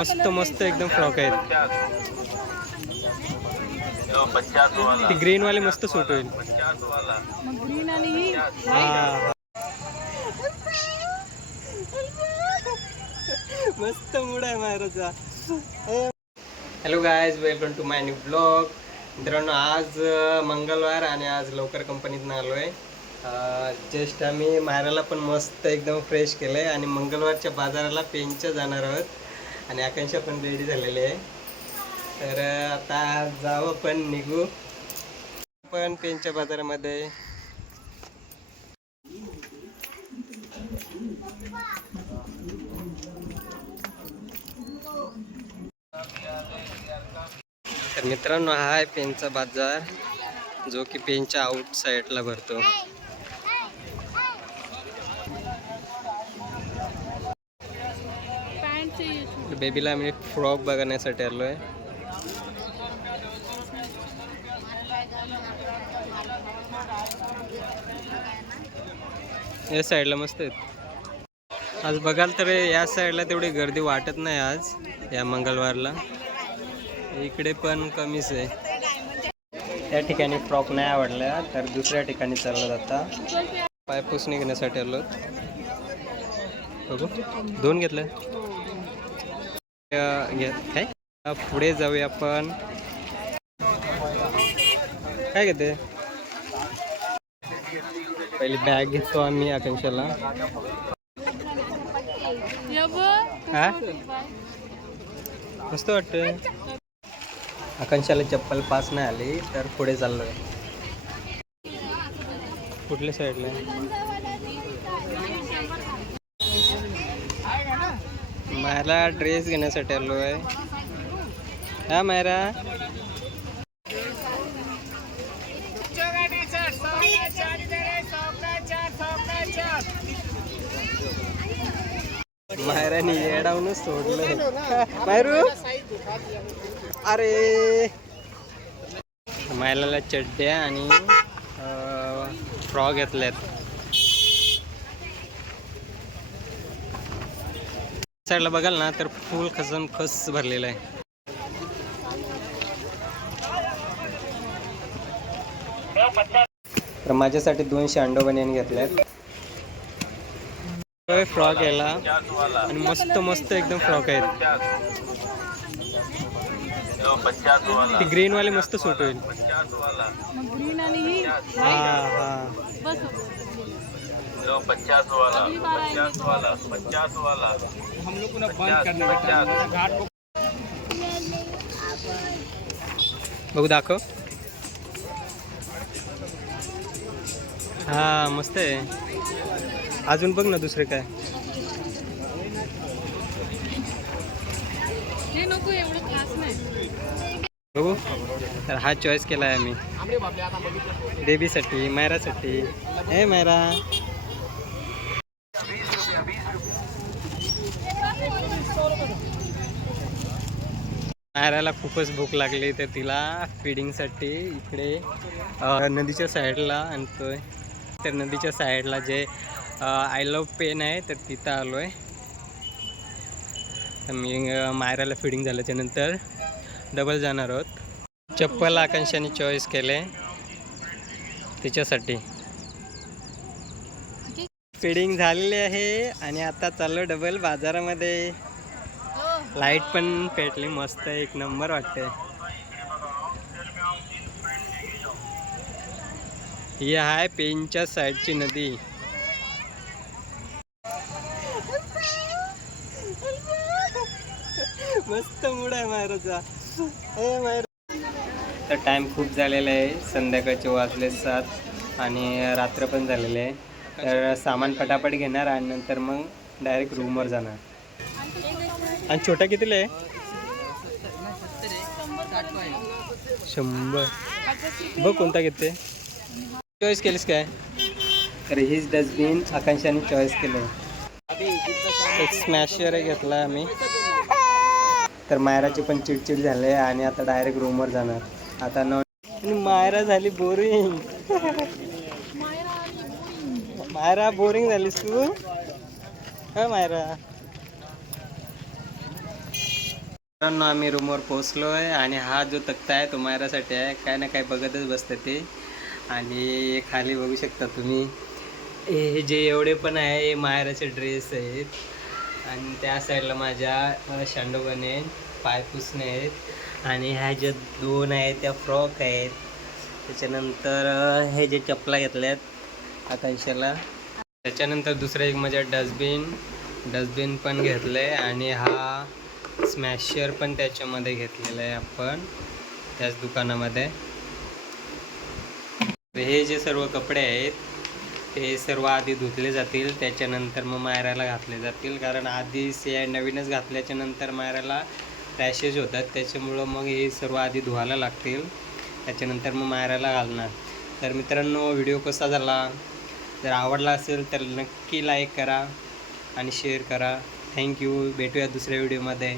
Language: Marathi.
मस्त मस्त एकदम फ्रॉक आहेत. ती ग्रीन वाले मस्त सूट होईल. मस्त मूड आहे मायराचा. Hello guys welcome to my new blog मित्रांनो आज मंगळवार आणि आज लवकर कंपनीतनं आलो आहे जस्ट आम्ही मायराला पण मस्त एकदम फ्रेश केलं आहे आणि मंगळवारच्या बाजाराला पेनच्या जाणार आहोत. आणि आकांक्षा पण रेडी झालेली आहे. तर आता जावं पण निघू. पण पेनच्या बाजारामध्ये. तर मित्रांनो हा आहे पेनचा बाजार जो की पेनच्या आउट साईडला भरतो. बेबीला आम्ही फ्रॉक बघण्यासाठी आलो आहे या साईडला मस्त आहेत. आज बघाल तर या साईडला तेवढी गर्दी वाटत नाही आज या मंगळवारला. इकडे पण कमीच आहे. त्या ठिकाणी फ्रॉक नाही आवडल्या तर दुसऱ्या ठिकाणी चालला जाता पाय पुसणी घेण्यासाठी आलो बघू. दोन घेतलं. काय? पुढे जाऊया आपण. काय घेते? पहिली बॅग घेतो आम्ही आकांक्षाला. हा? मस्त वाटतं आकांक्षाला चप्पल पास नाही आली तर पुढे चाललोय. कुठल्या साईडला मायरा ड्रेस घेण्यासाठी आलो आहे. हा मायरा. मायराने येडावूनच सोडलं. मायरू. अरे. मायलाला चड्ड्या आणि फ्रॉक घेतल्यात. साईडला बघाल ना तर फुल खसन खस भरलेलं आहे. तर माझ्यासाठी दोनशे अंडो बनियन घेतल्यात फ्रॉक याला आणि मस्त मस्त एकदम फ्रॉक आहेत. ती ग्रीन वाले मस्त सूट होईल. मग ग्रीन आणि ही हा हा बस बघू दाखव. हा मस्त आहे. अजून बघ ना दुसरे काय. हे नको एवढं खास नाही. बघू. तर हा चॉईस केला आहे आम्ही बेबीसाठी मायरासाठी. हे मायरा. मायराला खूपच भूक लागली तर तिला फिडिंगसाठी इकडे नदीच्या साईडला आणतोय. तर नदीच्या साईडला जे आय लव पेन आहे तर तिथं आलो आहे तर मी मायराला फिडिंग झाल्याच्यानंतर डबल जाणार आहोत. चप्पल आकांक्षाने चॉईस केले. तिच्यासाठी. फिडिंग झालेली आहे आणि आता चाललो डबल बाजारामध्ये. लाइट पण पेटली मस्त एक नंबर वाटते ही आहे पेनच्या साईडची नदी. मस्त मूड आहे मायराचा. हो तर टाइम खूप झालेला आहे संध्याकाळचे वाजले सात आणि रात्र पण झालेले आहे. तर सामान पटापट घेणार आणि नंतर मग डायरेक्ट रूमवर जाणार. आणि छोटा कितीला आहे? शंभर. बघ कोणता घेते चॉईस केलीस काय? तर हीच डस्टबिन आकांक्षाने चॉईस केलं एक स्मॅशर घेतला आम्ही. तर मायराची पण चिडचिड झाली आणि आता डायरेक्ट रूमवर जाणार. आता न आणि मायरा झाली बोरिंग मायरा बोरिंग झालीस तू. हा मायरा. मित्रांनो आम्ही रूमवर पोचलो आहे आणि हा जो तक्ता आहे तो मायरासाठी आहे. काय ना काय बघतच बसतं ते. आणि खाली बघू शकता तुम्ही. हे जे एवढे पण आहे हे मायराचे ड्रेस आहेत. आणि त्या साईडला माझ्या अ, शांडोबाने पायपुसणे आहेत. आणि ह्या ज्या दोन आहेत त्या फ्रॉक आहेत. त्याच्यानंतर हे जे चपला घेतल्यात आकांक्षाला. त्याच्यानंतर दुसरं एक माझ्या डस्टबिन डस्टबिन पण घेतलं आहे आणि हा स्मॅशर पण त्याच्यामध्ये घेतलेलं आहे आपण त्याच दुकानामध्ये. हे जे सर्व कपडे आहेत ते सर्व आधी धुतले जातील त्याच्यानंतर मग मायराला घातले जातील कारण आधी से नवीनच घातल्याच्या नंतर मायराला रॅशेज होतात त्याच्यामुळं मग हे सर्व आधी धुवायला लागतील त्याच्यानंतर मग मायराला घालणार. तर मित्रांनो व्हिडिओ कसा झाला? जर आवडला असेल तर नक्की लाईक करा आणि शेअर करा. थँक्यू. भेटूया दुसऱ्या व्हिडिओमध्ये.